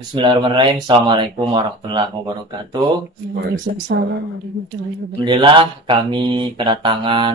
Bismillahirrahmanirrahim. Assalamualaikum warahmatullahi wabarakatuh. Waalaikumsalam warahmatullahi wabarakatuh. Alhamdulillah kami kedatangan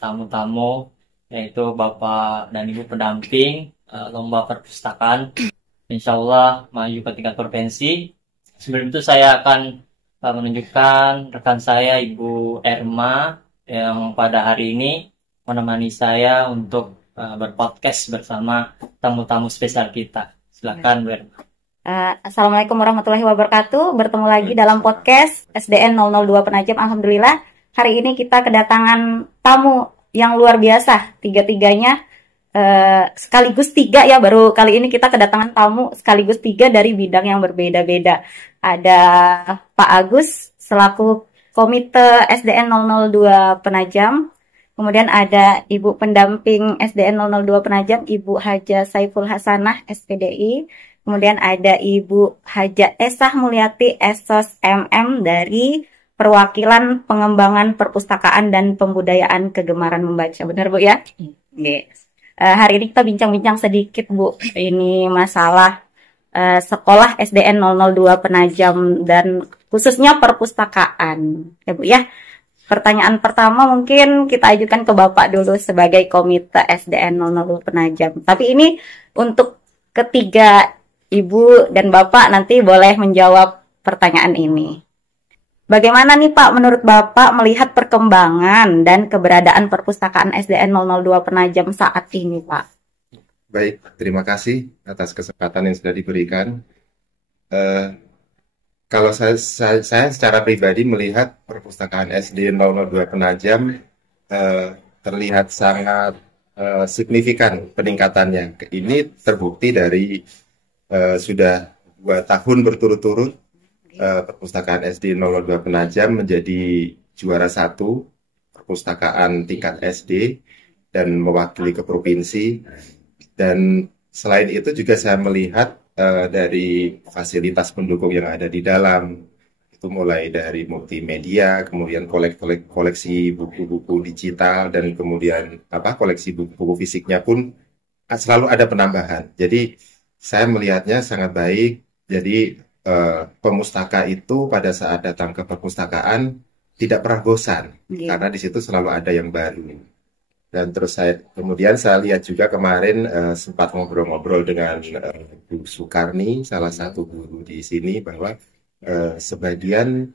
tamu-tamu yaitu Bapak dan Ibu pendamping lomba perpustakaan. Insya Allah maju ke tingkat provinsi. Sebelum itu saya akan menunjukkan rekan saya Ibu Erma yang pada hari ini menemani saya untuk berpodcast bersama tamu-tamu spesial kita. Silakan Bu Erma. Assalamualaikum warahmatullahi wabarakatuh. Bertemu lagi dalam podcast SDN 002 Penajam. Alhamdulillah hari ini kita kedatangan tamu yang luar biasa. Tiga-tiganya sekaligus tiga ya. Baru kali ini kita kedatangan tamu sekaligus tiga dari bidang yang berbeda-beda. Ada Pak Agus selaku Komite SDN 002 Penajam. Kemudian ada Ibu pendamping SDN 002 Penajam, Ibu Haja Saiful Hasanah, SPDI. Kemudian ada Ibu Haja Esah Mulyati, Esos MM dari Perwakilan Pengembangan Perpustakaan dan Pembudayaan Kegemaran Membaca. Benar Bu ya? Yes. Hari ini kita bincang-bincang sedikit Bu. Ini masalah sekolah SDN 002 Penajam dan khususnya perpustakaan. Ya Bu ya. Pertanyaan pertama mungkin kita ajukan ke Bapak dulu sebagai Komite SDN 002 Penajam. Tapi ini untuk ketiga Ibu dan Bapak nanti boleh menjawab pertanyaan ini. Bagaimana nih Pak menurut Bapak melihat perkembangan dan keberadaan perpustakaan SDN 002 Penajam saat ini Pak? Baik, terima kasih atas kesempatan yang sudah diberikan. Kalau saya secara pribadi melihat perpustakaan SDN 002 Penajam terlihat sangat signifikan peningkatannya. Ini terbukti dari sudah 2 tahun berturut-turut perpustakaan SD 02 Penajam menjadi juara 1 perpustakaan tingkat SD dan mewakili ke provinsi. Dan selain itu juga saya melihat dari fasilitas pendukung yang ada di dalam, itu mulai dari multimedia, kemudian koleksi buku-buku digital, dan kemudian koleksi buku-buku fisiknya pun selalu ada penambahan. Jadi saya melihatnya sangat baik. Jadi pemustaka itu pada saat datang ke perpustakaan tidak pernah bosan, karena di situ selalu ada yang baru. Dan terus kemudian saya lihat juga kemarin sempat ngobrol-ngobrol dengan Bu Sukarni, salah satu guru di sini, bahwa sebagian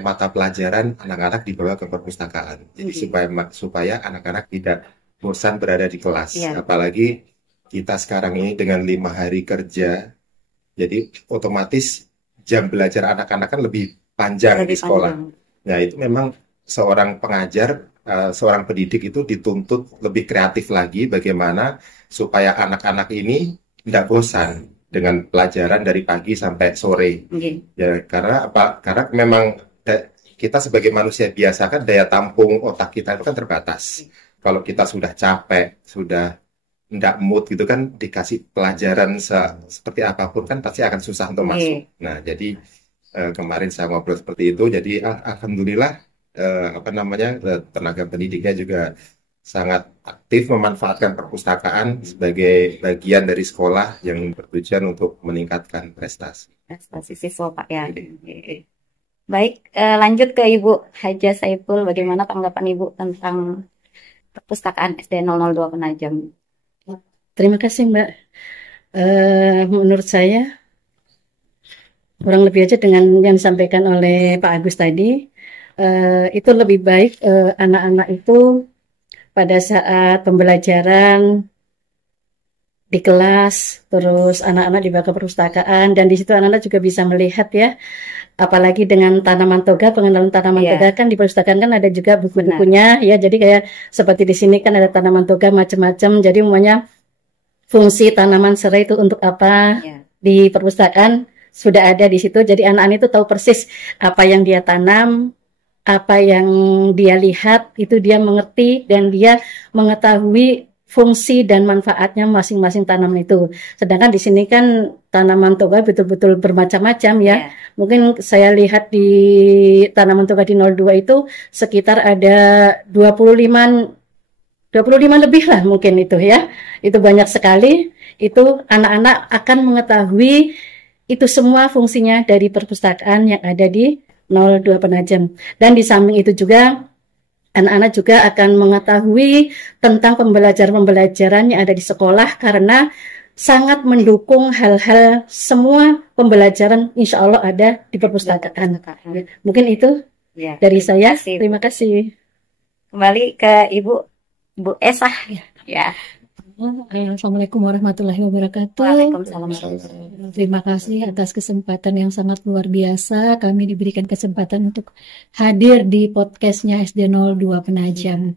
mata pelajaran anak-anak dibawa ke perpustakaan. Jadi supaya anak-anak tidak bosan berada di kelas. Apalagi kita sekarang ini dengan 5 hari kerja, jadi otomatis jam belajar anak-anak kan lebih panjang di sekolah. Nah itu memang seorang pengajar, seorang pendidik itu dituntut lebih kreatif lagi bagaimana supaya anak-anak ini tidak bosan dengan pelajaran dari pagi sampai sore. Ya, karena apa? Karena memang kita sebagai manusia biasa kan daya tampung otak kita itu kan terbatas. Kalau kita sudah capek, sudah tidak mood gitu kan, dikasih pelajaran seperti apapun kan pasti akan susah untuk masuk. Nah jadi kemarin saya ngobrol seperti itu, jadi alhamdulillah tenaga pendidiknya juga sangat aktif memanfaatkan perpustakaan sebagai bagian dari sekolah yang bertujuan untuk meningkatkan prestasi siswa Pak ya. Baik, lanjut ke Ibu Haja Saiful. Bagaimana tanggapan Ibu tentang perpustakaan SD 002 Penajam? Terima kasih Mbak. Menurut saya kurang lebih aja dengan yang disampaikan oleh Pak Agus tadi, itu lebih baik anak-anak itu pada saat pembelajaran di kelas, terus anak-anak dibawa ke perpustakaan, dan di situ anak-anak juga bisa melihat ya, apalagi dengan tanaman toga, pengenalan tanaman toga kan di perpustakaan kan ada juga buku-bukunya ya, jadi kayak seperti di sini kan ada tanaman toga macam-macam, jadi umumnya fungsi tanaman serai itu untuk apa di perpustakaan sudah ada di situ, jadi anak-anak itu tahu persis apa yang dia tanam, apa yang dia lihat, itu dia mengerti dan dia mengetahui fungsi dan manfaatnya masing-masing tanaman itu. Sedangkan di sini kan tanaman toga betul-betul bermacam-macam ya. Mungkin saya lihat di tanaman toga di 02 itu sekitar ada 25 lebih lah mungkin itu ya. Itu banyak sekali. Itu anak-anak akan mengetahui itu semua fungsinya dari perpustakaan yang ada di 02 Penajam. Dan di samping itu juga anak-anak juga akan mengetahui tentang pembelajaran-pembelajaran yang ada di sekolah karena sangat mendukung hal-hal semua pembelajaran insya Allah ada di perpustakaan. Mungkin itu Ya, dari saya. kasih. Terima kasih. Kembali ke Ibu Esah. Ya. Assalamualaikum warahmatullahi wabarakatuh. Waalaikumsalam. Terima kasih atas kesempatan yang sangat luar biasa. Kami diberikan kesempatan untuk hadir di podcastnya SD 02 Penajam.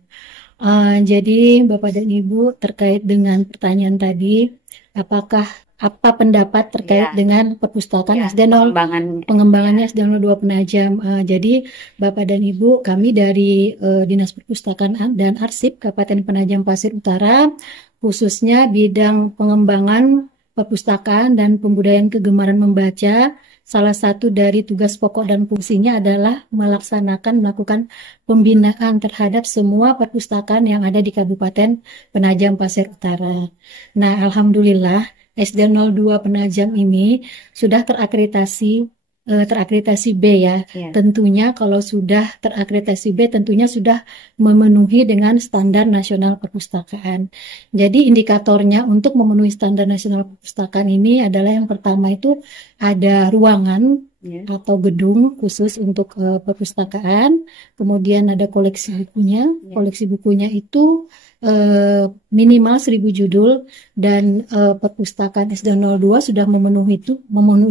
Jadi Bapak dan Ibu terkait dengan pertanyaan tadi, apa pendapat terkait Ya. dengan perpustakaan Ya, SD 0 pengembangan. pengembangannya SD 02 Penajam. Jadi Bapak dan Ibu, kami dari Dinas Perpustakaan dan Arsip Kabupaten Penajam Pasir Utara, khususnya bidang pengembangan perpustakaan dan pembudayaan kegemaran membaca, salah satu dari tugas pokok dan fungsinya adalah melakukan pembinaan terhadap semua perpustakaan yang ada di Kabupaten Penajam Pasir Utara. Nah, alhamdulillah SD 02 Penajam ini sudah terakreditasi B ya. Ya. Tentunya kalau sudah terakreditasi B tentunya sudah memenuhi dengan standar nasional perpustakaan. Jadi indikatornya untuk memenuhi standar nasional perpustakaan ini adalah yang pertama itu ada ruangan Ya. atau gedung khusus untuk perpustakaan, kemudian ada koleksi bukunya. Ya. Koleksi bukunya itu minimal 1000 judul dan perpustakaan SD 02 sudah memenuhi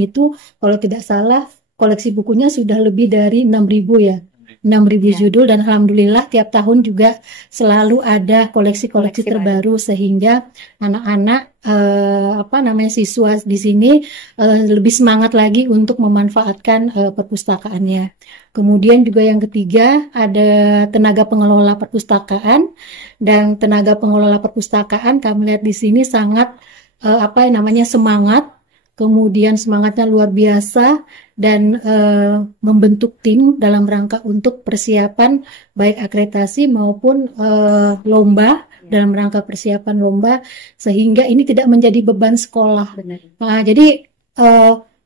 itu kalau tidak salah koleksi bukunya sudah lebih dari 6.000 ya. 6.000 Ya. judul dan alhamdulillah tiap tahun juga selalu ada koleksi-koleksi Koleksi terbaru sehingga anak-anak siswa di sini lebih semangat lagi untuk memanfaatkan perpustakaannya. Kemudian juga yang ketiga ada tenaga pengelola perpustakaan dan tenaga pengelola perpustakaan kami lihat di sini sangat semangat. Kemudian semangatnya luar biasa dan membentuk tim dalam rangka untuk persiapan baik akreditasi maupun lomba, dalam rangka persiapan lomba sehingga ini tidak menjadi beban sekolah. Benar. Nah, jadi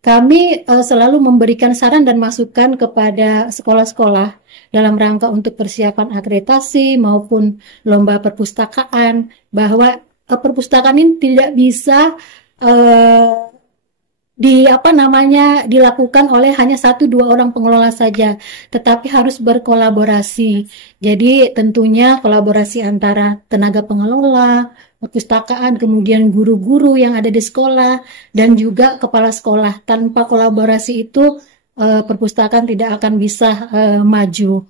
kami selalu memberikan saran dan masukan kepada sekolah-sekolah dalam rangka untuk persiapan akreditasi maupun lomba perpustakaan bahwa perpustakaan ini tidak bisa dilakukan oleh hanya 1-2 orang pengelola saja, tetapi harus berkolaborasi. Jadi tentunya kolaborasi antara tenaga pengelola, perpustakaan, kemudian guru-guru yang ada di sekolah, dan juga kepala sekolah. Tanpa kolaborasi itu perpustakaan tidak akan bisa maju.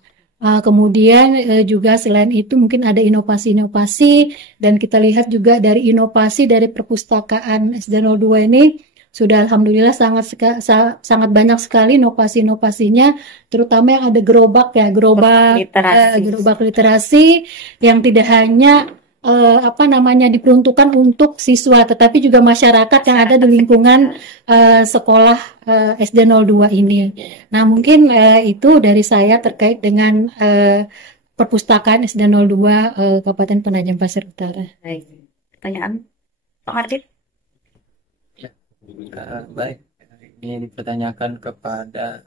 Kemudian juga selain itu mungkin ada inovasi-inovasi dan kita lihat juga dari inovasi dari perpustakaan SD 02 ini sudah alhamdulillah sangat banyak sekali inovasi-inovasinya, terutama yang ada gerobak literasi yang tidak hanya diperuntukkan untuk siswa, tetapi juga masyarakat yang ada di lingkungan sekolah SD 02 ini. Nah, mungkin itu dari saya terkait dengan perpustakaan SD 02 Kabupaten Penajam Pasir Utara. Baik. Pertanyaan Pak Martin? Baik, ini dipertanyakan kepada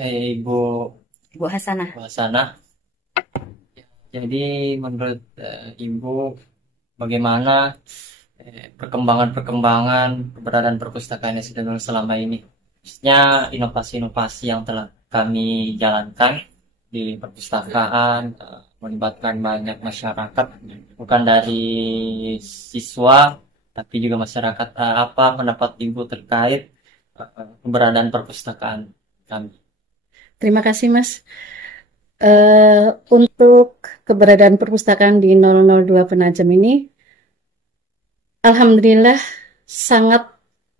Ibu Hasanah. Hasanah. Jadi menurut Ibu bagaimana perkembangan keberadaan perpustakaan SD 02 selama ini? Maksudnya inovasi-inovasi yang telah kami jalankan di perpustakaan melibatkan banyak masyarakat, bukan dari siswa tapi juga masyarakat. Apa pendapat Ibu terkait keberadaan perpustakaan kami? Terima kasih Mas. Untuk keberadaan perpustakaan di 002 Penajam ini, alhamdulillah sangat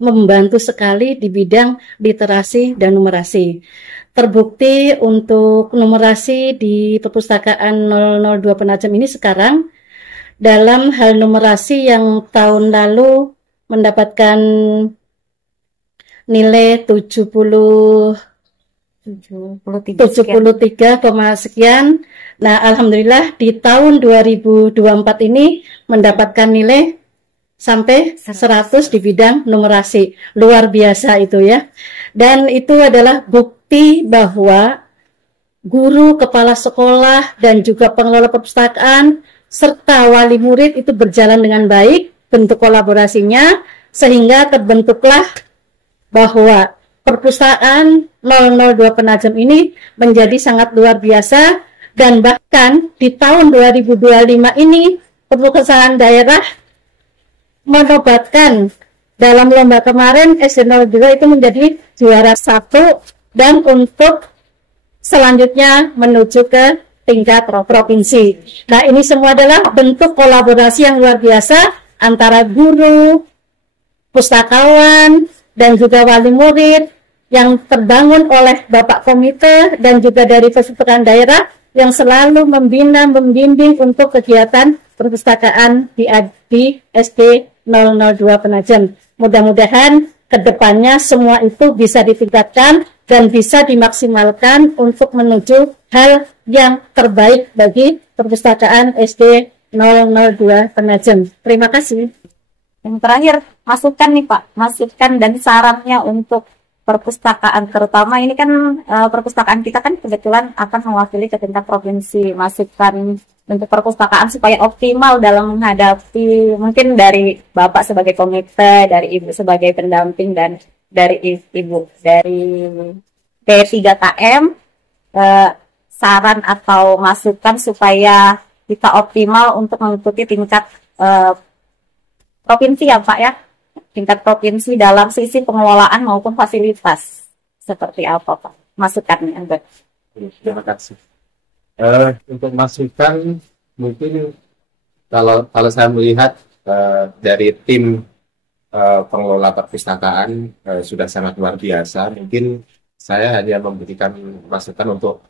membantu sekali di bidang literasi dan numerasi. Terbukti untuk numerasi di perpustakaan 002 Penajam ini sekarang dalam hal numerasi yang tahun lalu mendapatkan nilai 73, sekian. Nah, alhamdulillah di tahun 2024 ini mendapatkan nilai sampai 100 di bidang numerasi. Luar biasa itu ya. Dan itu adalah bukti bahwa guru, kepala sekolah, dan juga pengelola perpustakaan, serta wali murid itu berjalan dengan baik, bentuk kolaborasinya, sehingga terbentuklah bahwa perpustakaan 002 Penajam ini menjadi sangat luar biasa, dan bahkan di tahun 2025 ini, perpustakaan daerah menobatkan dalam lomba kemarin SD02 itu menjadi juara 1, dan untuk selanjutnya menuju ke tingkat provinsi. Nah, ini semua adalah bentuk kolaborasi yang luar biasa antara guru, pustakawan, dan juga wali murid yang terbangun oleh Bapak Komite dan juga dari perpustakaan daerah yang selalu membina, membimbing untuk kegiatan perpustakaan di SD 002 Penajam. Mudah-mudahan kedepannya semua itu bisa ditingkatkan dan bisa dimaksimalkan untuk menuju hal yang terbaik bagi perpustakaan SD 002 Penajam. Terima kasih. Yang terakhir, masukan nih Pak, masukan dan sarannya untuk perpustakaan, terutama ini kan perpustakaan kita kan kebetulan akan mewakili ke tingkat provinsi. Masukan untuk perpustakaan supaya optimal dalam menghadapi, mungkin dari Bapak sebagai komite, dari Ibu sebagai pendamping, dan dari Ibu dari P3KM, saran atau masukan supaya kita optimal untuk mengikuti tingkat provinsi ya Pak ya, tingkat provinsi dalam sisi pengelolaan maupun fasilitas. Seperti apa Pak masukannya? Terima kasih. Untuk masukan, mungkin kalau saya melihat dari tim pengelola perpustakaan sudah sangat luar biasa. Mungkin saya hanya memberikan masukan untuk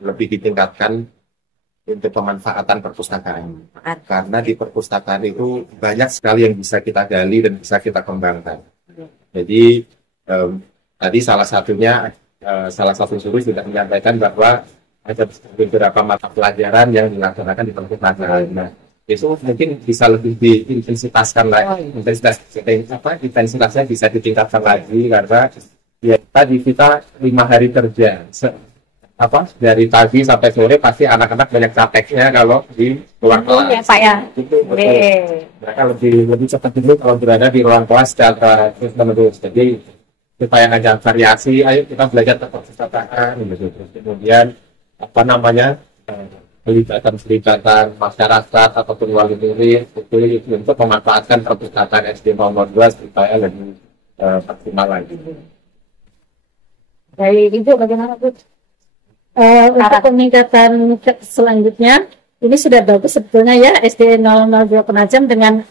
lebih ditingkatkan untuk pemanfaatan perpustakaan. Karena di perpustakaan itu banyak sekali yang bisa kita gali dan bisa kita kembangkan. Jadi tadi salah satu guru sudah menyampaikan bahwa ada beberapa mata pelajaran yang dilaksanakan di perpustakaan. Nah, itu mungkin bisa lebih diintensitaskan lagi. Intensitasnya bisa ditingkatkan lagi karena ya tadi kita 5 hari kerja. Dari pagi sampai sore pasti anak-anak banyak capeknya kalau di ruang kelas. Ya Pak ya. Itu betul. Mereka lebih cepat dulu kalau berada di ruang kelas secara terus. Jadi supaya ada variasi, ayo kita belajar tentang perpustakaan. Kemudian pelibatan masyarakat ataupun wali murid itu untuk memanfaatkan perpustakaan SD 002 supaya lebih maksimal lagi. Dari Ibu bagaimana Bu? Untuk peningkatan selanjutnya, ini sudah bagus sebetulnya ya SD 002 Penajam dengan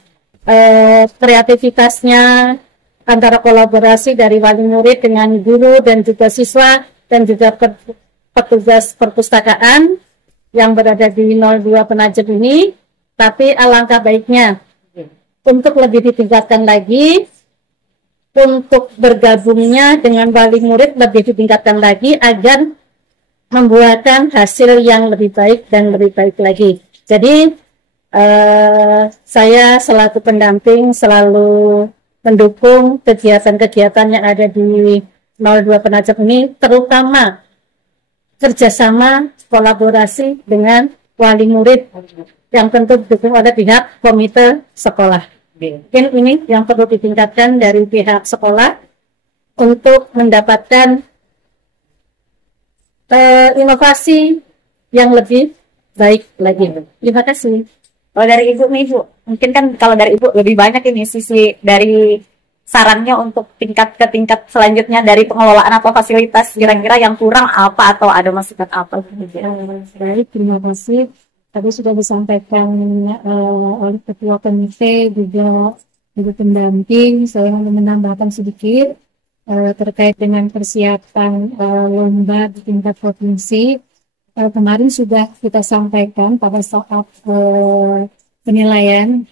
kreativitasnya antara kolaborasi dari wali murid dengan guru dan juga siswa dan juga petugas perpustakaan yang berada di 02 Penajam ini. Tapi alangkah baiknya untuk lebih ditingkatkan lagi, untuk bergabungnya dengan wali murid lebih ditingkatkan lagi agar membuahkan hasil yang lebih baik dan lebih baik lagi. Jadi saya selaku pendamping selalu mendukung kegiatan-kegiatan yang ada di 02 Penajam ini, terutama kerjasama kolaborasi dengan wali murid yang tentu didukung oleh pihak komite sekolah. Mungkin ini yang perlu ditingkatkan dari pihak sekolah untuk mendapatkan inovasi yang lebih baik lagi. Terima kasih. Kalau dari Ibu nih Bu, mungkin kan kalau dari Ibu lebih banyak ini sisi dari sarannya untuk tingkat selanjutnya dari pengelolaan atau fasilitas, kira-kira yang kurang apa atau ada masukan apa? Baik, terima kasih. Tadi sudah disampaikan oleh Ketua Komite juga pendamping. Saya mau menambahkan sedikit terkait dengan persiapan lomba di tingkat provinsi. Kemarin sudah kita sampaikan pada saat penilaian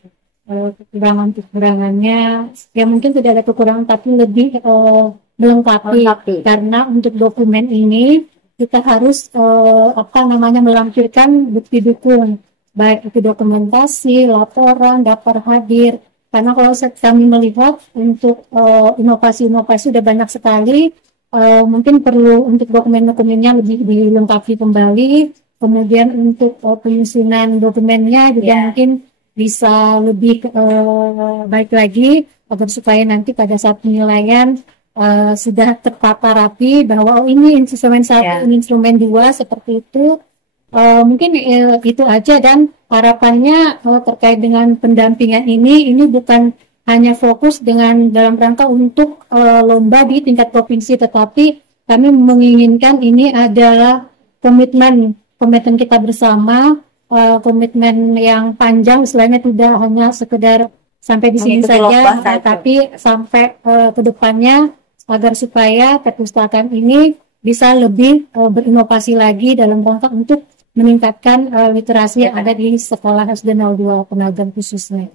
kekurangannya, ya mungkin tidak ada kekurangan tapi lebih melengkapi. Karena untuk dokumen ini kita harus melampirkan bukti dukung, baik itu dokumentasi, laporan, daftar hadir, Karena kalau kami melihat untuk inovasi-inovasi sudah banyak sekali, mungkin perlu untuk dokumen-dokumennya lebih dilengkapi kembali, kemudian untuk penyusunan dokumennya juga mungkin bisa lebih baik lagi, agar supaya nanti pada saat penilaian sudah tertata rapi bahwa ini instrumen 1, ini instrumen 2 seperti itu. Mungkin itu aja, dan harapannya terkait dengan pendampingan ini bukan hanya fokus dalam rangka untuk lomba di tingkat provinsi, tetapi kami menginginkan ini adalah komitmen kita bersama, komitmen yang panjang, istilahnya tidak hanya sekedar sampai di sini saja, tapi sampai ke depannya, agar supaya perpustakaan ini bisa lebih berinovasi lagi dalam rangka untuk meningkatkan literasi yang ada di sekolah SD 02 Penajam khususnya.